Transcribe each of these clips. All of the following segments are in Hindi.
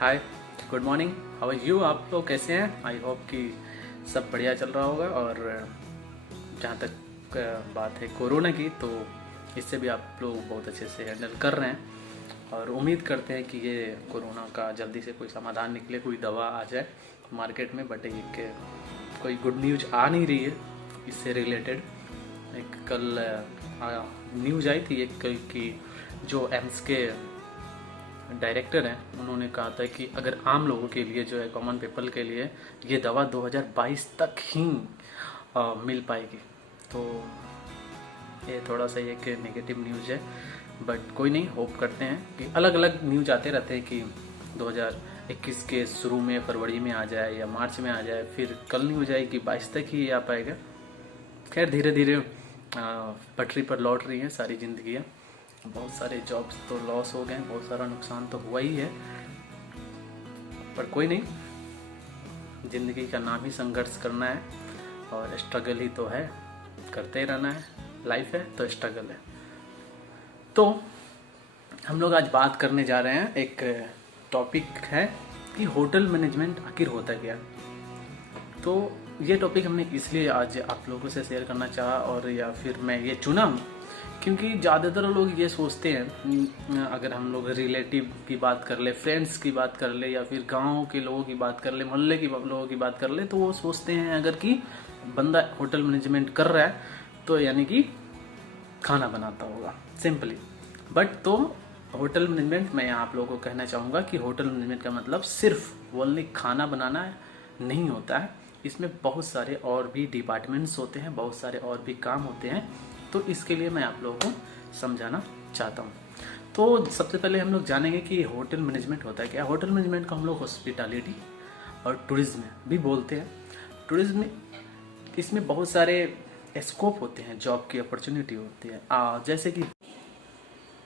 Hi, good morning, how are you. आप लोग कैसे हैं? आई होप कि सब बढ़िया चल रहा होगा। और जहाँ तक बात है कोरोना की, तो इससे भी आप लोग बहुत अच्छे से हैंडल कर रहे हैं और उम्मीद करते हैं कि ये कोरोना का जल्दी से कोई समाधान निकले, कोई दवा आ जाए मार्केट में। बट एक कोई गुड न्यूज आ नहीं रही है इससे रिलेटेड। एक कल न्यूज आई थी एक कि जो एम्स के डायरेक्टर हैं, उन्होंने कहा था कि अगर आम लोगों के लिए जो है, कॉमन पीपल के लिए, ये दवा 2022 तक ही मिल पाएगी। तो ये थोड़ा सा एक नेगेटिव न्यूज़ है, बट कोई नहीं, होप करते हैं कि अलग अलग न्यूज आते रहते हैं कि 2021 के शुरू में फरवरी में आ जाए या मार्च में आ जाए, फिर कल न्यूज आई कि 22 तक ही आ पाएगा। खैर धीरे धीरे पटरी पर लौट रही हैं सारी जिंदगियाँ। बहुत सारे जॉब्स तो लॉस हो गए, बहुत सारा नुकसान तो हुआ ही है, पर कोई नहीं, जिंदगी का नाम ही संघर्ष करना है और स्ट्रगल ही तो है, करते ही रहना है। लाइफ है तो स्ट्रगल है। तो हम लोग आज बात करने जा रहे हैं, एक टॉपिक है कि होटल मैनेजमेंट आखिर होता क्या। तो ये टॉपिक हमने इसलिए आज आप लोगों से शेयर करना चाहा, और या फिर मैं ये चुना क्योंकि ज़्यादातर लोग ये सोचते हैं, अगर हम लोग रिलेटिव की बात कर ले, फ्रेंड्स की बात कर ले, या फिर गांव के लोगों की बात कर ले, मोहल्ले के लोगों की बात कर ले, तो वो सोचते हैं अगर कि बंदा होटल मैनेजमेंट कर रहा है तो यानी कि खाना बनाता होगा, सिंपली। बट तो होटल मैनेजमेंट, मैं आप लोगों को कहना चाहूँगा कि होटल मैनेजमेंट का मतलब सिर्फ ओनली खाना बनाना नहीं होता है। इसमें बहुत सारे और भी डिपार्टमेंट्स होते हैं, बहुत सारे और भी काम होते हैं। तो इसके लिए मैं आप लोगों को समझाना चाहता हूँ। तो सबसे पहले हम लोग जानेंगे कि होटल मैनेजमेंट होता है क्या। होटल मैनेजमेंट को हम लोग हॉस्पिटैलिटी और टूरिज्म भी बोलते हैं। टूरिज्म, इसमें बहुत सारे स्कोप होते हैं, जॉब की अपॉर्चुनिटी होती है। जैसे कि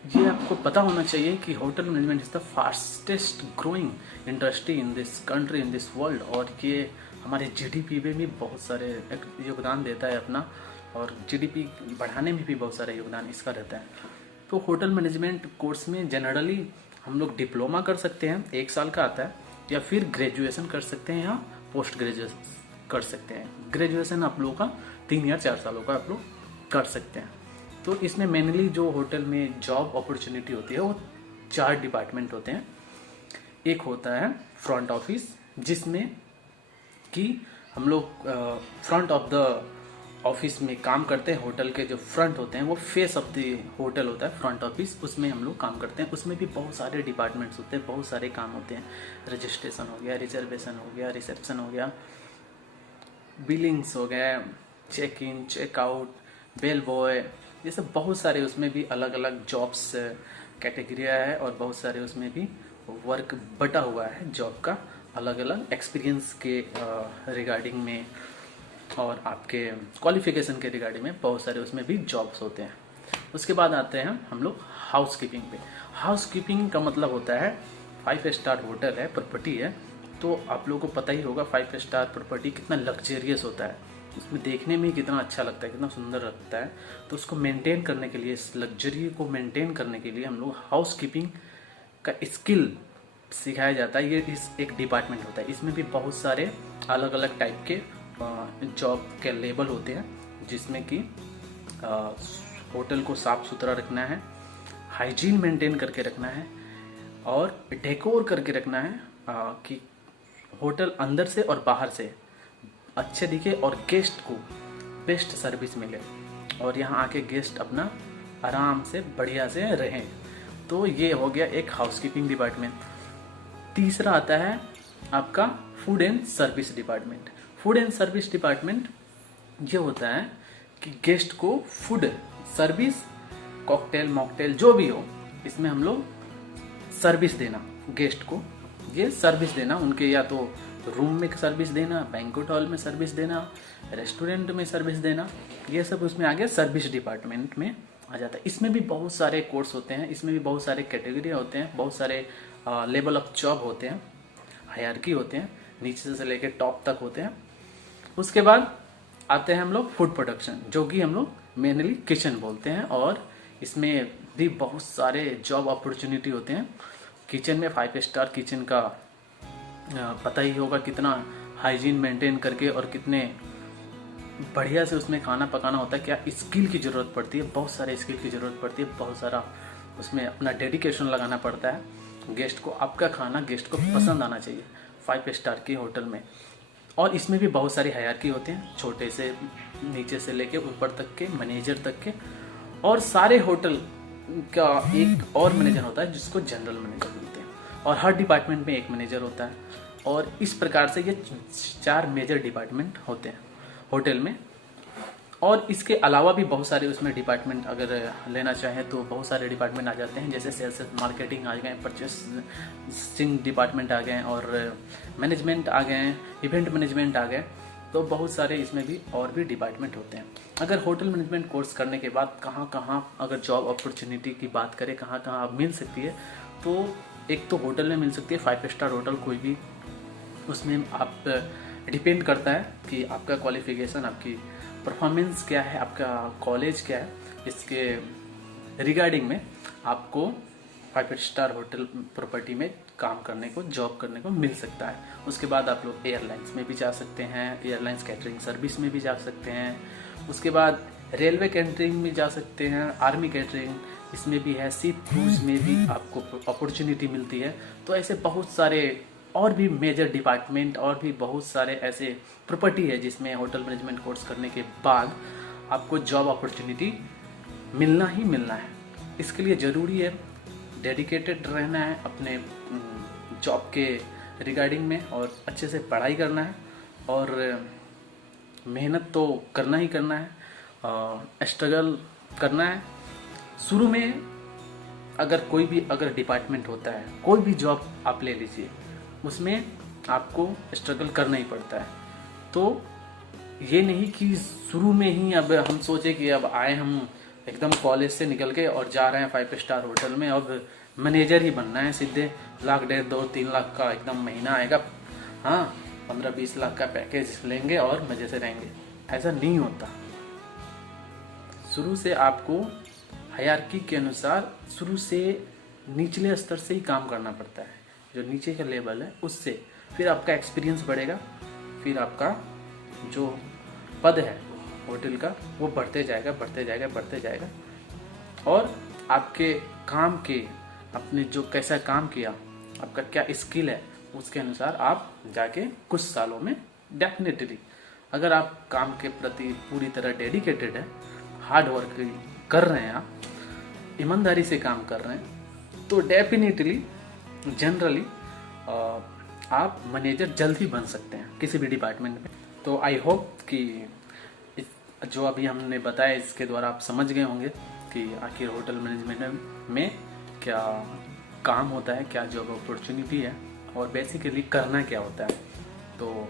ये आपको पता होना चाहिए कि hotel management is the fastest growing industry in this country, in this world. और ये हमारे जीडीपी में भी बहुत सारे योगदान देता है अपना, और जीडीपी बढ़ाने में भी बहुत सारा योगदान इसका रहता है। तो होटल मैनेजमेंट कोर्स में जनरली हम लोग डिप्लोमा कर सकते हैं, 1 साल का आता है, या फिर ग्रेजुएशन कर सकते हैं या पोस्ट ग्रेजुएशन कर सकते हैं। ग्रेजुएशन आप लोगों का 3 या 4 सालों का आप लोग कर सकते हैं। तो इसमें मेनली जो होटल में जॉब अपॉर्चुनिटी होती है वो 4 डिपार्टमेंट होते हैं। एक होता है फ्रंट ऑफिस, जिसमें कि हम लोग फ्रंट ऑफ द ऑफिस में काम करते हैं। होटल के जो फ्रंट होते हैं वो फेस ऑफ द होटल होता है, फ्रंट ऑफिस, उसमें हम लोग काम करते हैं। उसमें भी बहुत सारे डिपार्टमेंट्स होते हैं, बहुत सारे काम होते हैं। रजिस्ट्रेशन हो गया, रिजर्वेशन हो गया, रिसेप्शन हो गया, बिलिंग्स हो गया, check in, checkout, bell boy, ये सब बहुत सारे उसमें भी अलग अलग जॉब्स कैटेगरिया है, और बहुत सारे उसमें भी वर्क बटा हुआ है जॉब का, अलग अलग एक्सपीरियंस के रिगार्डिंग में और आपके क्वालिफिकेशन के रिगार्डिंग में बहुत सारे उसमें भी जॉब्स होते हैं। उसके बाद आते हैं हम लोग हाउस कीपिंग पे। हाउस कीपिंग का मतलब होता है 5 स्टार होटल है, प्रॉपर्टी है, तो आप लोगों को पता ही होगा 5 स्टार प्रॉपर्टी कितना लग्जरियस होता है, उसमें देखने में कितना अच्छा लगता है, कितना सुंदर लगता है। तो उसको मेंटेन करने के लिए, इस लग्जरी को मेंटेन करने के लिए हम लोग हाउस कीपिंग का स्किल सिखाया जाता है। ये इस एक डिपार्टमेंट होता है। इसमें भी बहुत सारे अलग अलग टाइप के जॉब के लेवल होते हैं, जिसमें कि होटल को साफ सुथरा रखना है, हाइजीन मेंटेन करके रखना है, और डेकोर करके रखना है कि होटल अंदर से और बाहर से अच्छे दिखे और गेस्ट को बेस्ट सर्विस मिले, और यहाँ आके गेस्ट अपना आराम से बढ़िया से रहें। तो ये हो गया एक हाउसकीपिंग डिपार्टमेंट। तीसरा आता है आपका food and service department. Food and service department ये होता है कि गेस्ट को फूड सर्विस, कॉकटेल मॉकटेल जो भी हो, इसमें हम लोग सर्विस देना, गेस्ट को ये सर्विस देना, उनके या तो रूम में सर्विस देना, बैंक्वेट हॉल में सर्विस देना, रेस्टोरेंट में सर्विस देना, ये सब उसमें आ गया सर्विस डिपार्टमेंट में आ जाता है। इसमें भी बहुत सारे कोर्स होते हैं, इसमें भी बहुत सारे कैटेगरी होते हैं, बहुत सारे लेवल ऑफ जॉब होते हैं, हायरार्की होते हैं, नीचे से लेकर टॉप तक होते हैं। उसके बाद आते हैं हम लोग फूड प्रोडक्शन, जो कि हम लोग मेनली किचन बोलते हैं, और इसमें भी बहुत सारे जॉब अपॉर्चुनिटी होते हैं। किचन में 5 स्टार किचन का पता ही होगा कितना हाइजीन मेंटेन करके और कितने बढ़िया से उसमें खाना पकाना होता है, क्या स्किल की ज़रूरत पड़ती है, बहुत सारे स्किल की ज़रूरत पड़ती है, बहुत सारा उसमें अपना डेडिकेशन लगाना पड़ता है। गेस्ट को आपका खाना गेस्ट को पसंद आना चाहिए 5 स्टार के होटल में। और इसमें भी बहुत सारी हायरार्की होते हैं, छोटे से नीचे से लेके ऊपर तक के, मैनेजर तक के। और सारे होटल का एक और मैनेजर होता है जिसको जनरल मैनेजर बोलते हैं, और हर डिपार्टमेंट में एक मैनेजर होता है। और इस प्रकार से ये 4 मेजर डिपार्टमेंट होते हैं होटल में। और इसके अलावा भी बहुत सारे उसमें डिपार्टमेंट अगर लेना चाहें तो बहुत सारे डिपार्टमेंट आ जाते हैं, जैसे सेल्स मार्केटिंग आ गए, परचेसिंग डिपार्टमेंट आ गए, और मैनेजमेंट आ गए, इवेंट मैनेजमेंट आ गए। तो बहुत सारे इसमें भी और भी डिपार्टमेंट होते हैं। अगर होटल मैनेजमेंट कोर्स करने के बाद कहाँ कहाँ अगर जॉब अपॉर्चुनिटी की बात करें, कहाँ कहाँ मिल सकती है, तो एक तो होटल में मिल सकती है, 5 स्टार होटल कोई भी। उसमें आप डिपेंड करता है कि आपका क्वालिफिकेशन, आपकी परफॉर्मेंस क्या है, आपका कॉलेज क्या है, इसके रिगार्डिंग में आपको 5 स्टार होटल प्रॉपर्टी में काम करने को, जॉब करने को मिल सकता है। उसके बाद आप लोग एयरलाइंस में भी जा सकते हैं, एयरलाइंस कैटरिंग सर्विस में भी जा सकते हैं। उसके बाद रेलवे कैटरिंग में जा सकते हैं, आर्मी कैटरिंग इसमें भी है, सी क्रूज में भी आपको अपॉर्चुनिटी मिलती है। तो ऐसे बहुत सारे और भी मेजर डिपार्टमेंट और भी बहुत सारे ऐसे प्रॉपर्टी है जिसमें होटल मैनेजमेंट कोर्स करने के बाद आपको जॉब अपॉर्चुनिटी मिलना ही मिलना है। इसके लिए ज़रूरी है डेडिकेटेड रहना है अपने जॉब के रिगार्डिंग में, और अच्छे से पढ़ाई करना है, और मेहनत तो करना ही करना है, स्ट्रगल करना है। शुरू में अगर कोई भी डिपार्टमेंट होता है, कोई भी जॉब आप ले लीजिए, उसमें आपको स्ट्रगल करना ही पड़ता है। तो ये नहीं कि शुरू में ही अब हम सोचे कि अब आए हम एकदम कॉलेज से निकल के और जा रहे हैं 5 स्टार होटल में, अब मैनेजर ही बनना है, सीधे लाख, 1.5, 2, 3 लाख का एकदम महीना आएगा, हाँ 15-20 लाख का पैकेज लेंगे और मजे से रहेंगे। ऐसा नहीं होता। शुरू से आपको हायरार्की के अनुसार शुरू से निचले स्तर से ही काम करना पड़ता है, जो नीचे का लेवल है उससे, फिर आपका एक्सपीरियंस बढ़ेगा, फिर आपका जो पद है होटल का वो बढ़ते जाएगा, बढ़ते जाएगा, बढ़ते जाएगा। और आपके काम के, आपने जो कैसा काम किया, आपका क्या स्किल है, उसके अनुसार आप जाके कुछ सालों में डेफिनेटली, अगर आप काम के प्रति पूरी तरह डेडिकेटेड है, हार्ड वर्क कर रहे हैं, आप ईमानदारी से काम कर रहे हैं, तो डेफिनेटली जनरली आप मैनेजर जल्द ही बन सकते हैं किसी भी डिपार्टमेंट में। तो आई होप कि जो अभी हमने बताया इसके द्वारा आप समझ गए होंगे कि आखिर होटल मैनेजमेंट में क्या काम होता है, क्या जॉब अपॉर्चुनिटी है, और बेसिकली करना क्या होता है। तो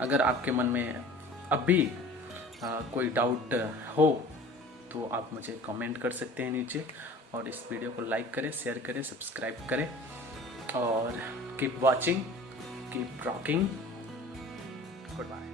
अगर आपके मन में अब भी कोई डाउट हो तो आप मुझे कमेंट कर सकते हैं नीचे, और इस वीडियो को लाइक करें, शेयर करें, सब्सक्राइब करें, और keep watching, keep rocking. Good bye.